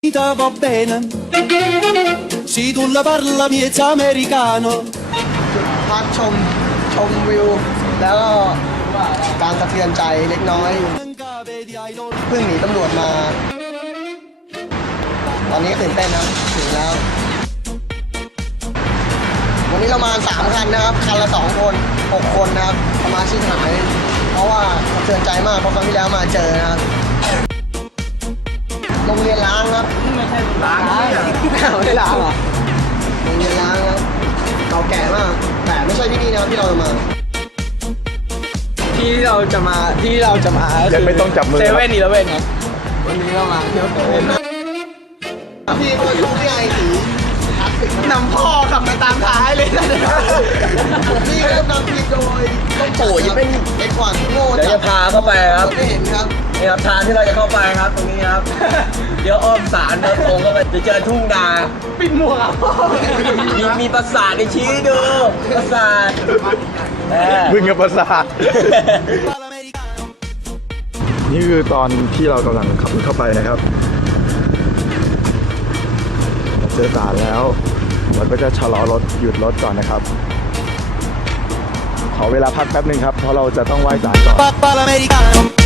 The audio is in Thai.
vita va bene. Se tu la parla miezza americano. พักชมชมวิว แล้วก็การสะเทือนใจเล็กน้อย Vedi ai loro เพิ่งหนีตำรวจมา ตอนนี้ตื่นเต้นนะถึงแล้ว วันนี้เรามาสามคันนะครับ คันละสองคนหกคนนะครับสมาชิกหาย เพราะว่าสะเทือนใจมากเพราะครั้งที่แล้วมาเจอนะครับ โรงเรียนล้างครับไม่ใช่ล้างไม่ได้ล้างเหรอโรงเรียนล้างครับเก่าแก่มาก แต่ไม่ใช่ที่นี่นะครับที่เราจะมา ที่เราจะมาที่เราจะมายังไม่ต้องจับมือ เซเว่นอีเลเว่นครับวันนี้เรามาเที่ยวเซเว่นพี่โอ้ยลูกพี่ไอสีคลาสสิกนำพ่อขับมาตามท้ายเลยพี่เริ่มนำทีมโดยต้องโผล่ยังไม่ไอ้ขวานโง่เดี๋ยวจะพาเข้าไปครับไม่เห็นครับ นี่ครับทางที่เราจะเข้าไปครับตรงนี้ครับ เดี๋ยวอ้อมสารเดินตรงเข้าไปจะเจอทุ่งนาปิดหมวกมีมีปราสาทในชี้ดูปราสาทเออมึงกับประสาท all'americano. นี่คือตอนที่เรากำลังขับรถเข้าไปนะครับ เจอสารแล้วรถก็จะชะลอรถหยุดรถก่อนนะครับ ขอเวลาพักแป๊บหนึ่งครับ เพราะเราจะต้องไหว้ศาลก่อน Papà l'americano.